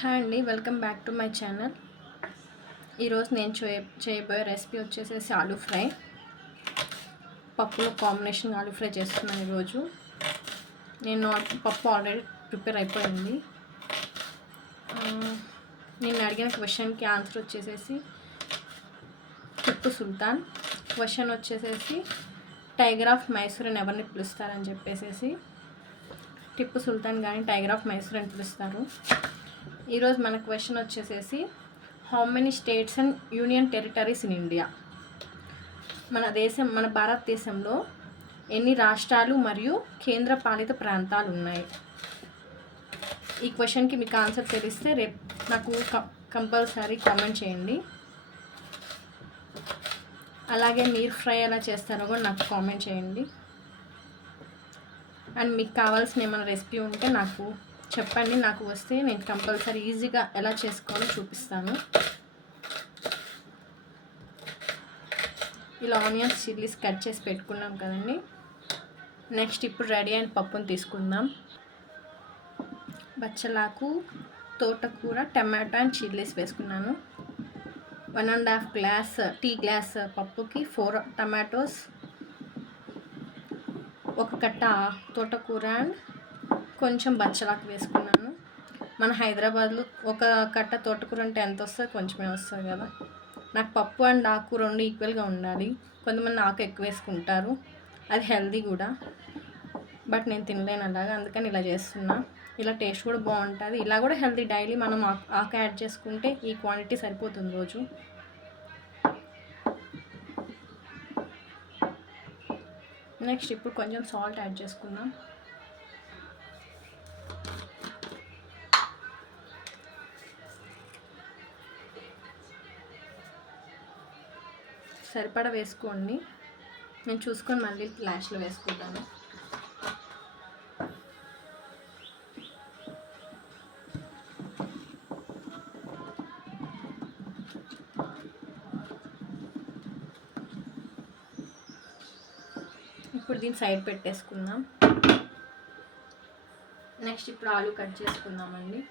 Hi అండి, welcome back to my channel. ఈరోజు నేను చేయబోయే రెసిపీ వచ్చేసేసి ఆలూ ఫ్రై. పప్పులో కాంబినేషన్ ఆలూ ఫ్రై చేస్తున్నాను ఈరోజు. నేను పప్పు ఆల్రెడీ ప్రిపేర్ అయిపోయింది. నేను అడిగిన క్వశ్చన్కి ఆన్సర్ వచ్చేసేసి టిప్పు సుల్తాన్. క్వశ్చన్ వచ్చేసేసి టైగర్ ఆఫ్ మైసూర్ అని ఎవరిని పిలుస్తారని చెప్పేసి. టిప్పు సుల్తాన్ కానీ టైగర్ ఆఫ్ మైసూర్ అని పిలుస్తారు. ఈరోజు మన క్వశ్చన్ వచ్చేసేసి how many states and union territories in India. మన భారతదేశంలో ఎన్ని రాష్ట్రాలు మరియు కేంద్రపాలిత ప్రాంతాలు ఉన్నాయి? ఈ క్వశ్చన్కి మీకు ఆన్సర్ తెలిస్తే రేపు నాకు కంపల్సరీ కామెంట్ చేయండి. అలాగే మీరు ఫ్రై ఎలా చేస్తారో కూడా నాకు కామెంట్ చేయండి. అండ్ మీకు కావాల్సిన ఏమైనా రెసిపీ ఉంటే నాకు చెప్పండి. నాకు వస్తే నేను కంపల్సరీ ఈజీగా ఎలా చేసుకోవాలో చూపిస్తాను. ఇలా ఆనియన్స్ చిల్లీస్ కట్ చేసి పెట్టుకున్నాం కదండి. నెక్స్ట్ ఇప్పుడు రెడీ అయిన పప్పును తీసుకుందాం. బచ్చలాకు, తోటకూర, టమాటో అండ్ చిల్లీస్ వేసుకున్నాను. 1.5 గ్లాస్ టీ గ్లాస్ పప్పుకి 4 టమాటోస్, ఒక కట్ట తోటకూర అండ్ కొంచెం బచ్చలాకు వేసుకున్నాను. మన హైదరాబాద్లో ఒక కట్ట తోటకూర అంటే ఎంత వస్తుంది? కొంచెమే వస్తుంది కదా. నాకు పప్పు అండ్ ఆకు రెండు ఈక్వల్గా ఉండాలి. కొంతమంది ఆకు ఎక్కువ వేసుకుంటారు, అది హెల్దీ కూడా. బట్ నేను తినలేను అలాగా, అందుకని ఇలా చేస్తున్నా. ఇలా టేస్ట్ కూడా బాగుంటుంది. ఇలా కూడా హెల్దీ. డైలీ మనం ఆకు యాడ్ చేసుకుంటే ఈ క్వాంటిటీ సరిపోతుంది రోజు. నెక్స్ట్ ఇప్పుడు కొంచెం సాల్ట్ యాడ్ చేసుకుందాం. సరిపడా వేసుకోండి. నేను చూసుకొని మళ్ళీ లాస్ట్లో వేసుకుంటాను. ఇప్పుడు దీన్ని సైడ్ పెట్టేసుకుందాం. నెక్స్ట్ ఇప్పుడు ఆలు కట్ చేసుకుందామండి.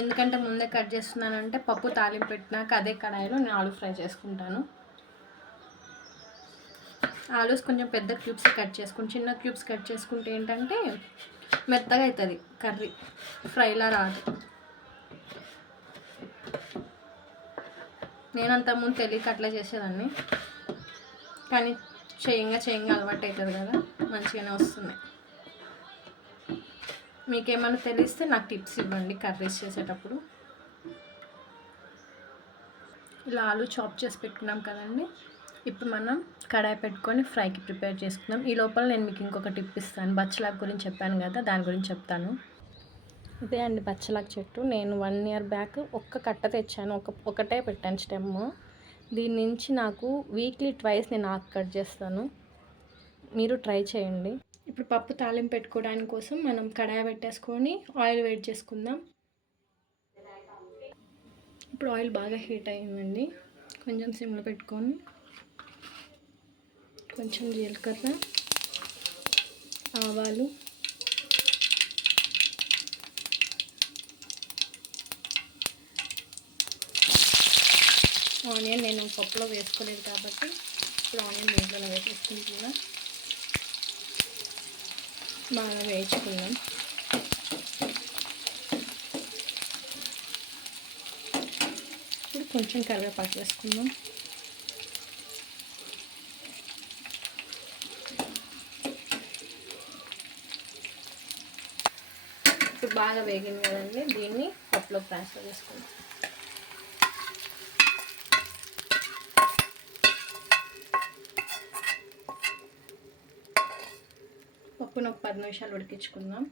ఎందుకంటే ముందే కట్ చేస్తున్నానంటే పప్పు తాలింపు పెట్టినాక అదే కడాయిలో నేను ఆలూ ఫ్రై చేసుకుంటాను. ఆలూస్ కొంచెం పెద్ద క్యూబ్స్ కట్ చేసుకుని, చిన్న క్యూబ్స్ కట్ చేసుకుంటే ఏంటంటే మెత్తగా అవుతుంది కర్రీ, ఫ్రైలా రాదు. నేను అంతకుముందు తెలియక అట్లా చేసేదాన్ని, కానీ చేయంగా అలవాటు అవుతుంది కదా, మంచిగానే వస్తున్నాయి. మీకేమైనా తెలిస్తే నాకు టిప్స్ ఇవ్వండి కర్రీస్ చేసేటప్పుడు. ఇలా ఆలు చాప్ చేసి పెట్టుకున్నాం కదండి. ఇప్పుడు మనం కడాయి పెట్టుకొని ఫ్రైకి ప్రిపేర్ చేసుకుందాం. ఈ లోపల నేను మీకు ఇంకొక టిప్ ఇస్తాను. బచ్చలాకు గురించి చెప్పాను కదా, దాని గురించి చెప్తాను. ఇదే అండి బచ్చలాకు చెట్టు. నేను 1 year బ్యాక్ ఒక్క కట్ట తెచ్చాను, ఒకటే పెట్టాను స్టెమ్. దీని నుంచి నాకు వీక్లీ 2 నేను ఆకు కట్ చేస్తాను. మీరు ట్రై చేయండి. ఇప్పుడు పప్పు తాలింపు పెట్టుకోవడానికి కోసం మనం కడాయి పెట్టేసుకొని ఆయిల్ వేడి చేసుకుందాం. ఇప్పుడు ఆయిల్ బాగా హీట్ అయ్యిందండి. కొంచెం సిమ్లో పెట్టుకొని కొంచెం జీలకర్ర, ఆవాలు, ఆనియన్ నేను పప్పులో వేసుకోలేదు కాబట్టి ఇప్పుడు ఆనియన్ దీంట్లో వేసేసుకుంటున్నా. బాగా వేయించుకుందాం. ఇప్పుడు కొంచెం కరివేపాకు వేసుకుందాం. ఇప్పుడు బాగా వేగింది కదండి, దీన్ని పప్పులో ట్రాన్స్ఫర్ చేసుకుందాం. పప్పును ఒక 10 నిమిషాలు ఉడికించుకుందాం.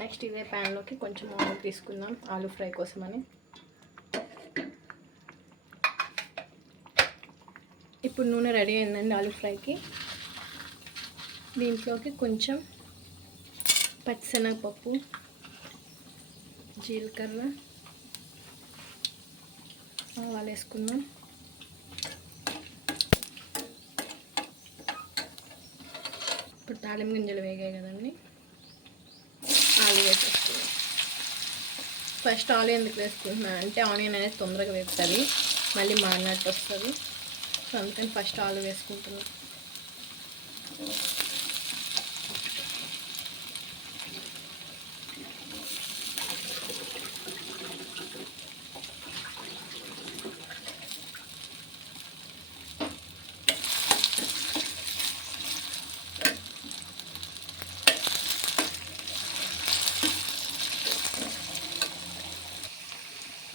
నెక్స్ట్ ఇదే ప్యాన్లోకి కొంచెం ఆయిల్ తీసుకుందాం ఆలూ ఫ్రై కోసమని. ఇప్పుడు నూనె రెడీ అయిందండి ఆలూ ఫ్రైకి. దీంట్లోకి కొంచెం పచ్చిశనగపప్పు, జీలకర్ర, ఆవాలు వేసుకుందాం. ఇప్పుడు తాలింపు గింజలు వేగాయి కదండి, ఆలు వేసేసుకున్నాం. ఫస్ట్ ఆలు ఎందుకు వేసుకుంటున్నాను అంటే ఆనియన్ అనేది తొందరగా వేపుతుంది, మళ్ళీ మాడినట్టు వస్తుంది. సో అందుకని ఫస్ట్ ఆలు వేసుకుంటున్నాను.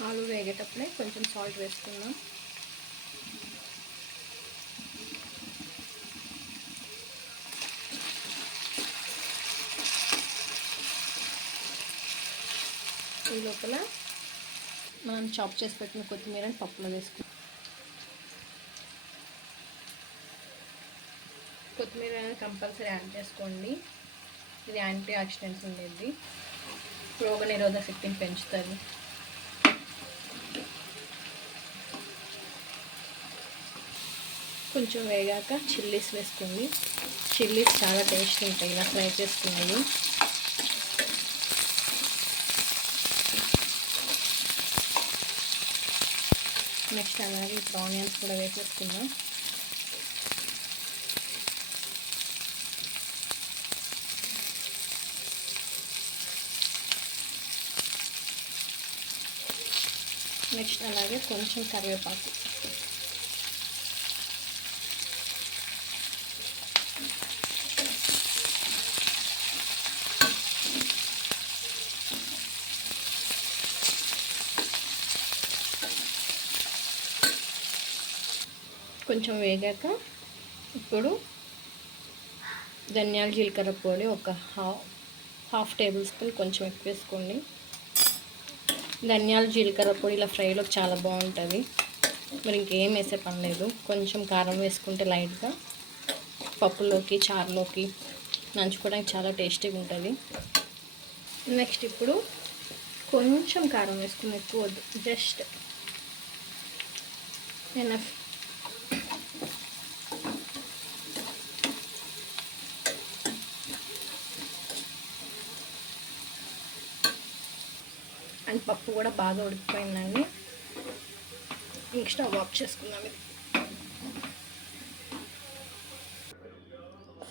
ఆలు వేగేటప్పుడే కొంచెం సాల్ట్ వేసుకుందాం. ఈ లోపల మనం చాప్ చేసి పెట్టిన కొత్తిమీరని పప్పులో వేసుకుందాం. కొత్తిమీర అనేది కంపల్సరీ యాడ్ చేసుకోండి. ఇది యాంటీ ఆక్సిడెంట్స్ ఉండేది, రోగ నిరోధక శక్తిని పెంచుతుంది. కొంచెం వేగాక చిల్లీస్ వేసుకోండి. చిల్లీస్ చాలా టేస్ట్ ఉంటాయి ఇలా ఫ్రై చేసుకునేవి. నెక్స్ట్ అలాగే ఇప్పుడు ఆనియన్స్ కూడా వేసేసుకుందాం. నెక్స్ట్ అలాగే కొంచెం కరివేపాకు. కొంచెం వేగాక ఇప్పుడు ధనియాల జీలకర్ర పొడి ఒక హాఫ్ టేబుల్ స్పూన్, కొంచెం ఎక్కువ వేసుకోండి. ధనియాల జీలకర్ర పొడి ఇలా ఫ్రైలో చాలా బాగుంటుంది. మరి ఇంకేం వేసే పని లేదు. కొంచెం కారం వేసుకుంటే లైట్గా పప్పులోకి చారులోకి నంచుకోవడానికి చాలా టేస్టీగా ఉంటుంది. నెక్స్ట్ ఇప్పుడు కొంచెం కారం వేసుకుని, ఎక్కువ వద్దు, జస్ట్ ఎనఫ్. అండ్ పప్పు కూడా బాగా ఉడికిపోయిందండి. ఇంక స్టవ్ ఆఫ్ చేసుకుందాం. ఇది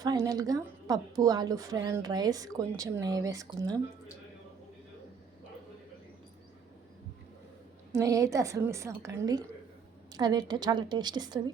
ఫైనల్గా పప్పు, ఆలు ఫ్రై అండ్ రైస్. కొంచెం నెయ్యి వేసుకుందాం. నెయ్యి అయితే అసలు మిస్ అవ్వకండి, అదే చాలా టేస్ట్ ఇస్తుంది.